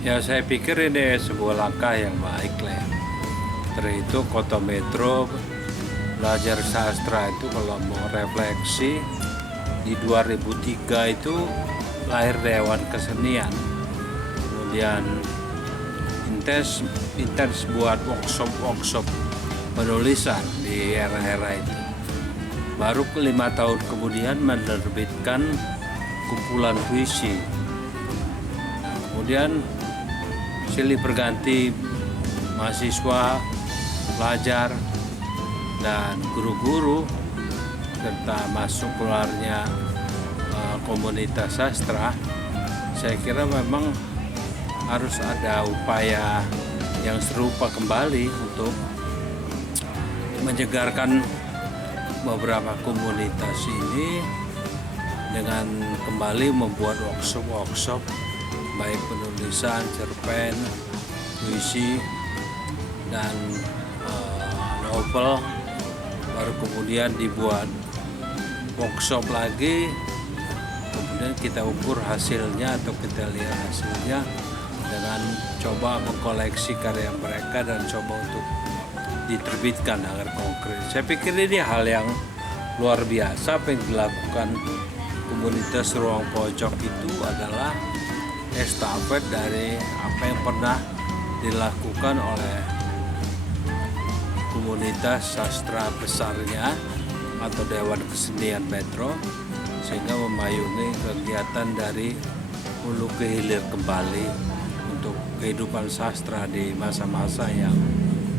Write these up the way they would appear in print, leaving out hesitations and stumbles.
Ya, saya pikir ini sebuah langkah yang baik lah ya. Dari itu Kota Metro belajar sastra itu kalau mau refleksi di 2003 itu lahir Dewan Kesenian. Kemudian intens intens buat workshop penulisan di era-era itu. Baru 5 tahun kemudian menerbitkan kumpulan puisi. Kemudian silih berganti mahasiswa, pelajar, dan guru-guru serta masuk keluarnya komunitas sastra. Saya kira memang harus ada upaya yang serupa kembali untuk menyegarkan beberapa komunitas ini dengan kembali membuat workshop baik penulisan, cerpen, puisi, dan novel. Baru kemudian dibuat workshop lagi, kemudian kita ukur hasilnya atau kita lihat hasilnya dengan coba mengkoleksi karya mereka dan coba untuk diterbitkan agar konkret. Saya pikir ini hal yang luar biasa. Apa yang dilakukan komunitas Ruang Pojok itu adalah estafet dari apa yang pernah dilakukan oleh komunitas sastra besarnya atau Dewan Kesenian Metro, sehingga memayungi kegiatan dari hulu ke hilir kembali untuk kehidupan sastra di masa-masa yang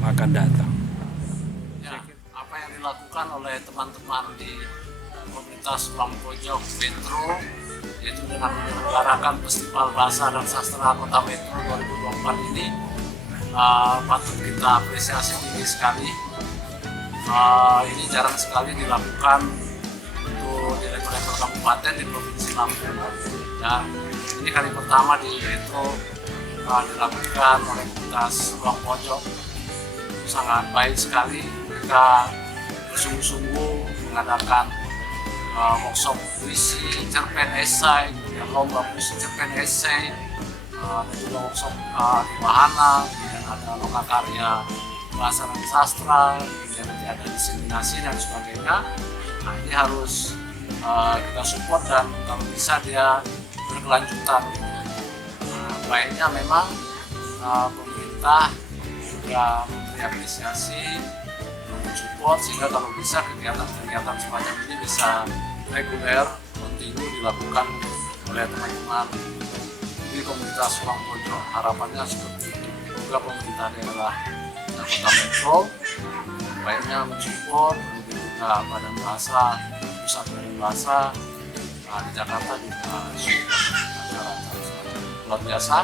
akan datang. Ya, apa yang dilakukan oleh teman-teman di komunitas Ruang Pojok Metro, yaitu dengan menyelenggarakan Festival Bahasa dan Sastra Kota Metro 2024 ini patut kita apresiasi tinggi sekali. Ini jarang sekali dilakukan untuk di level kabupaten di Provinsi Lampung, dan ini kali pertama di Metro dilakukan oleh komunitas Ruang Pojok. Sangat baik sekali, mereka bersungguh-sungguh mengadakan workshop puisi, cerpen, esai, kemudian lomba puisi, cerpen, esai, dan juga workshop di wahana, kemudian ada lokakarya bahasa dan sastra, kemudian nanti ada diseminasi dan sebagainya. Nah, ini harus kita support dan kalau bisa dia berkelanjutan. Baiknya memang pemerintah juga memberi apresiasi, support, sehingga kalau bisa kegiatan-kegiatan semacam ini bisa reguler, kontinu dilakukan oleh teman-teman di komunitas Ruang Pojok. Harapannya seperti itu. Juga pemerintah daerah Kota Metro baiknya mensupport, kemudian juga Badan Bahasa, Pusat Badan Bahasa di Jakarta juga support acara-acara luar biasa.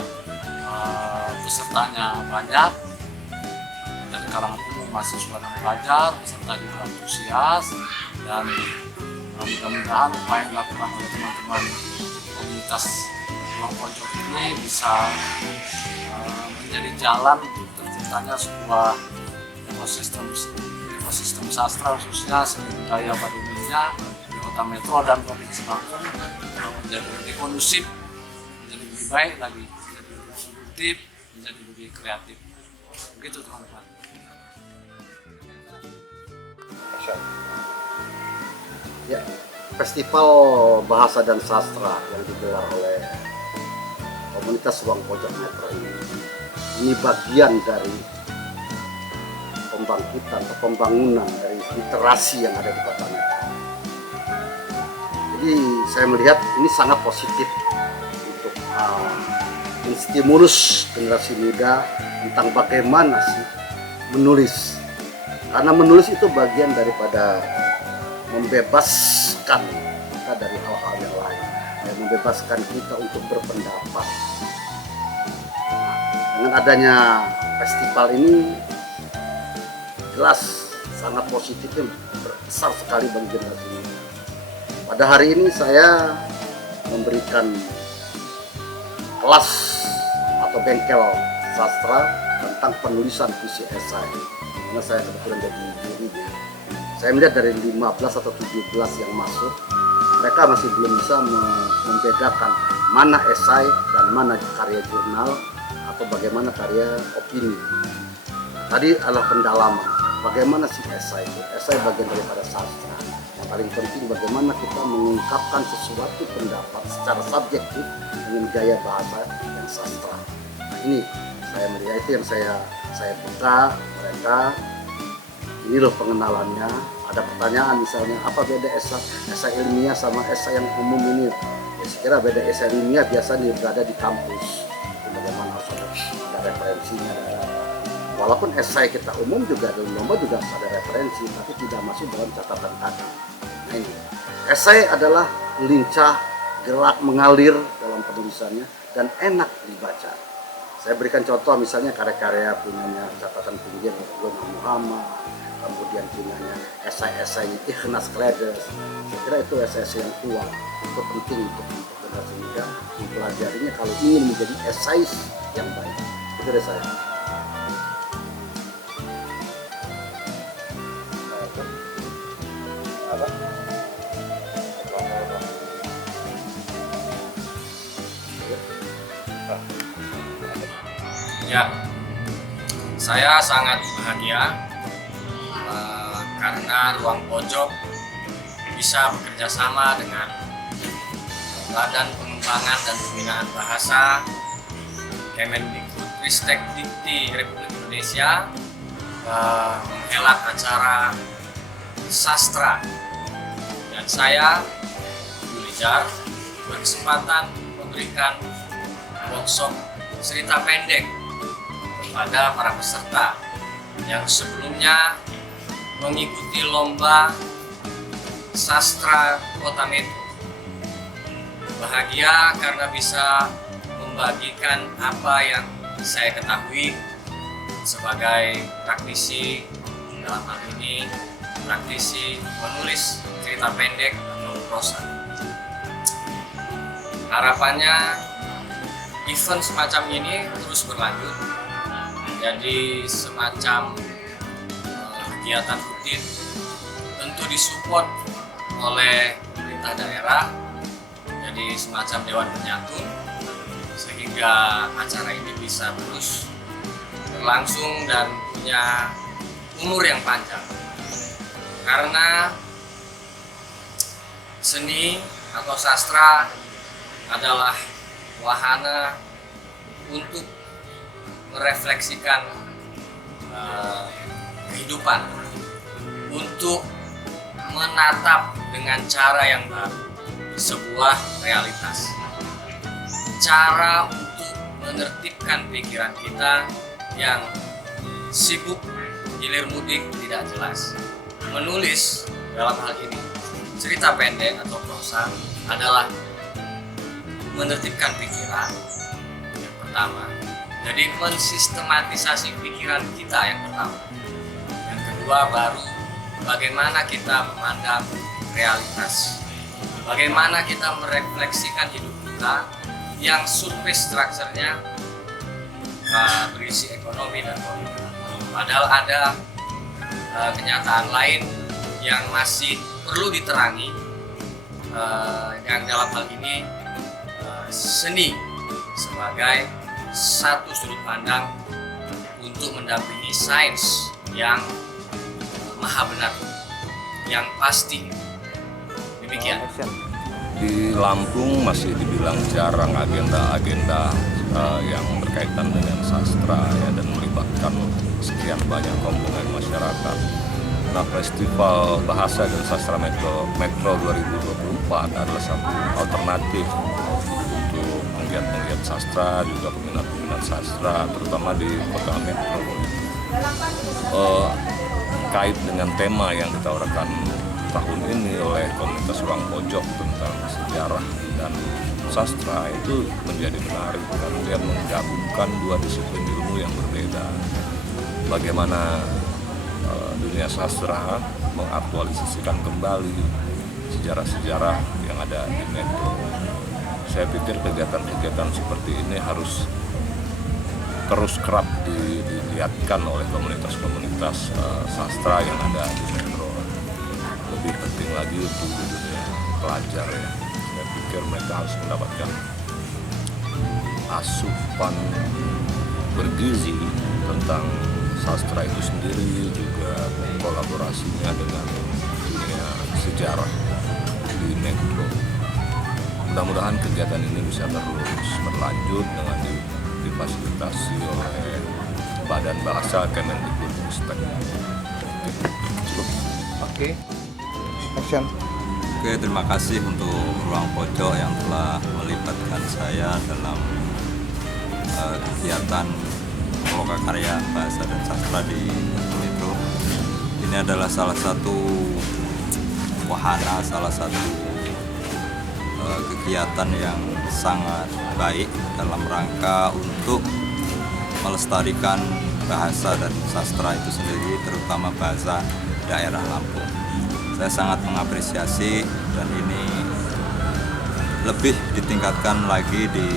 Pesertanya banyak dari kalangan umum, mahasiswa dan pelajar, peserta juga antusias, dan mudah-mudahan apa yang dilakukan oleh teman-teman komunitas Ruang Pojok ini bisa menjadi jalan untuk terciptanya sebuah ekosistem sastra, khususnya seni budaya pada umumnya di Kota Metro dan Provinsi Lampung, menjadi lebih kondusif, menjadi lebih baik lagi, menjadi lebih produktif, menjadi lebih kreatif. Begitu teman-teman. Ya, Festival Bahasa dan Sastra yang digelar oleh komunitas Ruang Pojok Metro ini bagian dari pembangkitan atau pembangunan dari literasi yang ada di Kota Metro. Jadi saya melihat ini sangat positif untuk menstimulus generasi muda tentang bagaimana sih menulis, karena menulis itu bagian daripada membebaskan kita dari hal-hal yang lain, membebaskan kita untuk berpendapat. Dengan adanya festival ini jelas sangat positifnya besar sekali bagi generasi muda. Pada hari ini saya memberikan kelas atau bengkel sastra tentang penulisan puisi esai, karena saya kebetulan jadi jurinya. Saya melihat dari 15 atau 17 yang masuk, mereka masih belum bisa membedakan mana esai dan mana karya jurnal, atau bagaimana karya opini. Tadi adalah pendalaman. Bagaimana sih esai itu? Esai bagian daripada sastra. Yang paling penting bagaimana kita mengungkapkan sesuatu pendapat secara subjektif dengan gaya bahasa yang sastra. Nah, ini saya melihat itu yang saya buka mereka. Ini loh pengenalannya. Ada pertanyaan misalnya, apa beda esai ilmiah sama esai yang umum ini? Ya, saya kira beda esai ilmiah biasanya berada di kampus. Bagaimana harus ada referensinya. Walaupun esai kita umum juga dalam lomba juga harus ada referensi, tapi tidak masuk dalam catatan kaki. Nah ini, esai adalah lincah, gerak, mengalir dalam penulisannya, dan enak dibaca. Saya berikan contoh misalnya karya-karya punyanya catatan pinggir Gunung Muhammad, kemudian punyanya esai-esai Ikhnas Kledes. Saya kira itu esai-esai yang kuat, itu penting untuk generasi muda mempelajarinya kalau ingin menjadi esais yang baik. Itu dari saya. Ya, saya sangat bahagia karena Ruang Pojok bisa bekerja sama dengan Badan Pengembangan dan Pembinaan Bahasa Kemendikbudristek Dikti Republik Indonesia menghelat acara sastra, dan saya Yulijar berkesempatan memberikan workshop cerita pendek kepada para peserta yang sebelumnya mengikuti lomba sastra Kota Metro. Bahagia karena bisa membagikan apa yang saya ketahui sebagai praktisi, dalam hal ini praktisi menulis cerita pendek atau prosa. Harapannya event semacam ini terus berlanjut, jadi semacam kegiatan rutin, tentu disupport oleh pemerintah daerah, jadi semacam dewan penyatu, sehingga acara ini bisa terus berlangsung dan punya umur yang panjang. Karena seni atau sastra adalah wahana untuk merefleksikan kehidupan, untuk menatap dengan cara yang baru sebuah realitas, cara untuk menertibkan pikiran kita yang sibuk hilir mudik tidak jelas. Menulis dalam hal ini cerita pendek atau prosa adalah menertibkan pikiran yang pertama, jadi mensistematisasi pikiran kita yang pertama. Yang kedua baru bagaimana kita memandang realitas, bagaimana kita merefleksikan hidup kita yang surface structure-nya berisi ekonomi dan politik. Padahal ada kenyataan lain yang masih perlu diterangi, yang dalam hal ini seni sebagai satu sudut pandang untuk mendampingi sains yang maha benar, yang pasti. Demikian. Di Lampung masih dibilang jarang agenda-agenda yang berkaitan dengan sastra ya, dan melibatkan sekian banyak komponen masyarakat. Nah, Festival Bahasa dan Sastra Metro 2024 adalah satu alternatif untuk penggiat-penggiat sastra, juga peminat-peminat sastra, terutama di Kota Metro. Kait dengan tema yang ditawarkan tahun ini oleh komunitas Ruang Pojok tentang sejarah dan sastra itu menjadi menarik karena dia menggabungkan dua disiplin ilmu yang berbeda. Bagaimana dunia sastra mengaktualisasikan kembali sejarah-sejarah yang ada di Metro. Saya pikir kegiatan-kegiatan seperti ini harus terus kerap dilihatkan oleh komunitas-komunitas sastra yang ada di Metro. Lebih penting lagi untuk dunia pelajar ya. Saya pikir mereka harus mendapatkan asupan bergizi tentang sastra itu sendiri, juga kolaborasinya dengan dunia sejarah di Metro. Mudah-mudahan kegiatan ini bisa terus berlanjut dengan difasilitasi oleh Badan Bahasa Kemendikbudristek. Oke. Action. Oke, terima kasih untuk Ruang Pojok yang telah melibatkan saya dalam kegiatan lokakarya bahasa dan sastra di Metro. Ini adalah salah satu wahana, salah satu kegiatan yang sangat baik dalam rangka untuk melestarikan bahasa dan sastra itu sendiri, terutama bahasa daerah Lampung. Saya sangat mengapresiasi dan ini lebih ditingkatkan lagi di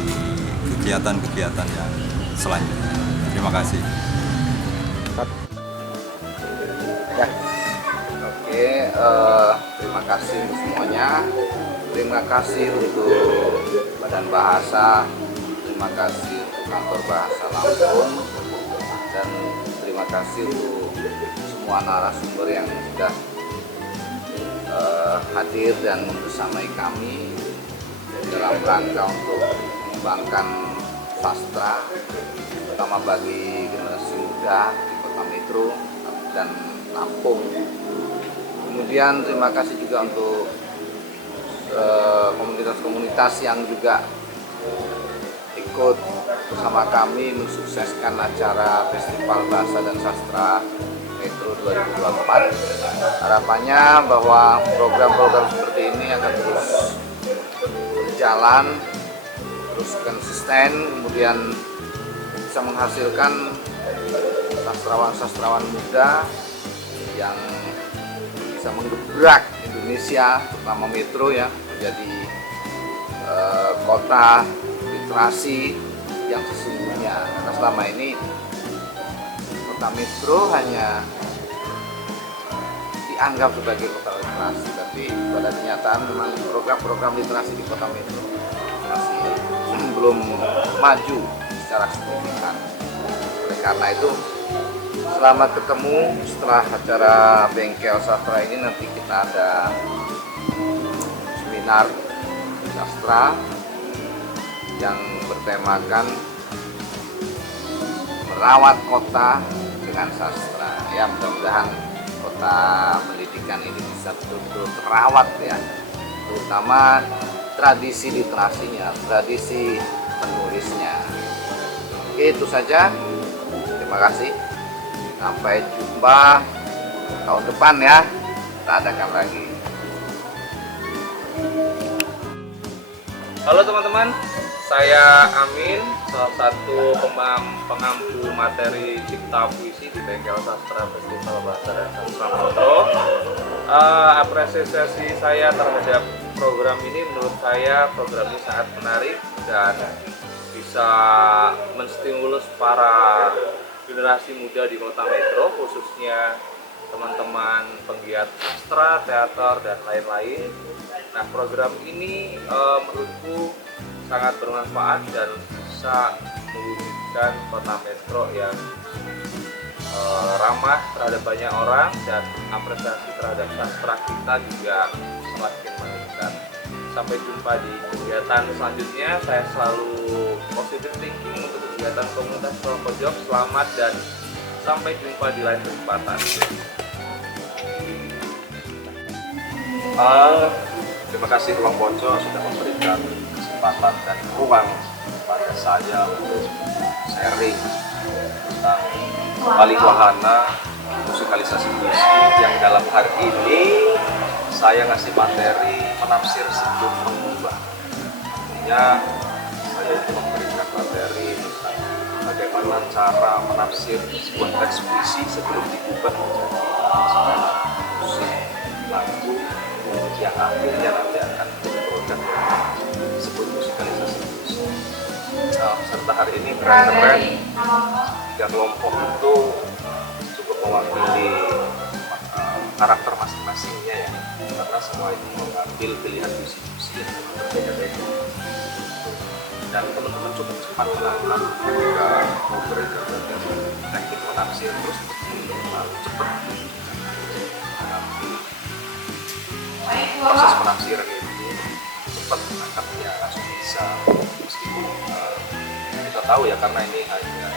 kegiatan-kegiatan yang selanjutnya. Terima kasih. Ya. Oke, terima kasih untuk semuanya. Terima kasih untuk Badan Bahasa, terima kasih untuk Kantor Bahasa Lampung, dan terima kasih untuk semua narasumber yang sudah hadir dan membersamai kami dalam rangka untuk mengembangkan sastra, terutama bagi generasi muda di Kota Metro dan Lampung. Kemudian terima kasih juga untuk komunitas-komunitas yang juga ikut bersama kami mensukseskan acara Festival Bahasa dan Sastra Metro 2024. Harapannya bahwa program-program seperti ini akan terus berjalan, terus konsisten, kemudian bisa menghasilkan sastrawan-sastrawan muda yang bisa menggebrak Indonesia, terutama Metro ya, menjadi kota literasi yang sesungguhnya. Karena selama ini Kota Metro hanya dianggap sebagai kota literasi, tapi pada kenyataan memang program-program literasi di Kota Metro masih belum maju secara signifikan. Oleh karena itu, selamat ketemu setelah acara Bengkel Sastra ini. Nanti kita ada seminar sastra yang bertemakan merawat kota dengan sastra. Ya, mudah-mudahan kota pendidikan ini bisa betul-betul terawat ya, terutama tradisi literasinya, tradisi penulisnya. Oke, itu saja. Terima kasih. Sampai jumpa tahun depan ya. Kita adakan lagi. Halo teman-teman, saya Amin, salah satu pengampu materi cipta puisi di Bengkel Sastra Festival Bahasa dan Sastra Metro. Apresiasi saya terhadap program ini, menurut saya program ini sangat menarik dan bisa menstimulus para generasi muda di Kota Metro, khususnya teman-teman penggiat sastra, teater, dan lain-lain. Nah, program ini menurutku sangat bermanfaat dan bisa mewujudkan Kota Metro yang ramah terhadap banyak orang, dan apresiasi terhadap sastra kita juga semakin meningkat. Sampai jumpa di kegiatan selanjutnya. Saya selalu positive thinking untuk kegiatan komunitas Ruang Pojok. Selamat dan sampai jumpa di lain kesempatan. Terima kasih Ruang Pojok sudah memberikan kesempatan dan ruang pada saya untuk sharing tentang paling wahana musikalisasi puisi yang dalam hari ini saya ngasih materi menafsir sebelum mengubah. Artinya saya itu memberikan materi tentang bagaimana cara menafsir sebuah teks puisi sebelum diubah menjadi musik, lagu yang akhirnya nanti akan menjadi produk yang disebut musikalisasi puisi. Nah, peserta hari ini keren-keren. 3 kelompok itu cukup mewakili karakter masing-masingnya ya, karena semua itu mengambil pilihan puisi-puisi yang berbeda-beda. dan teman-teman cukup cepat menangkap ketika ngobrol dengan teknik menafsir terus cepat proses penafsiran itu cepat menangkapnya langsung bisa, meskipun kita tahu ya karena ini hanya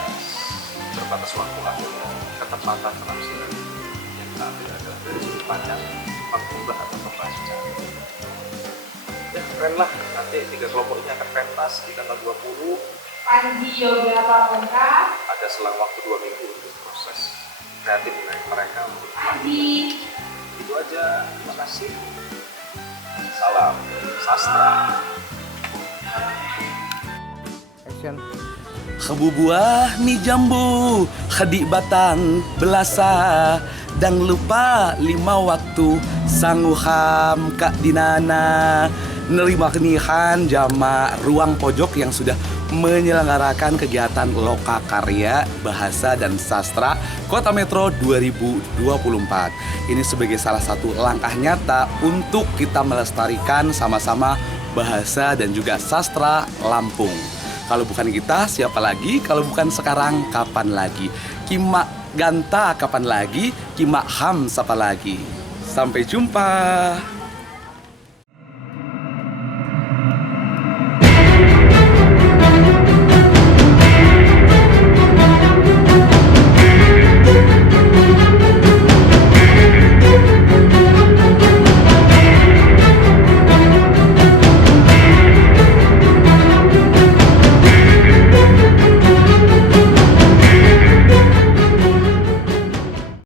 terbatas waktu akhirnya ketepatan penafsiran yang kita ambil adalah dari sudut pandang pengubah atau pembaca. Ya keren lah, nanti 3 kelompok ini akan pentas di tanggal 20. Panji Yoga Pamungka. Ada selang waktu 2 minggu untuk proses kreatif mereka untuk itu aja. Terima kasih. Salam sastra. Action. Kebu buah mi jambu, kedik batang belasa, dan lupa 5 waktu sanguham kak dinana. Nerima kenihan jama ruang pojok yang sudah menyelenggarakan kegiatan Lokakarya Bahasa dan Sastra Kota Metro 2024. Ini sebagai salah satu langkah nyata untuk kita melestarikan sama-sama bahasa dan juga sastra Lampung. Kalau bukan kita, siapa lagi? Kalau bukan sekarang, kapan lagi? Kimak Ganta kapan lagi? Kimak Ham siapa lagi? Sampai jumpa.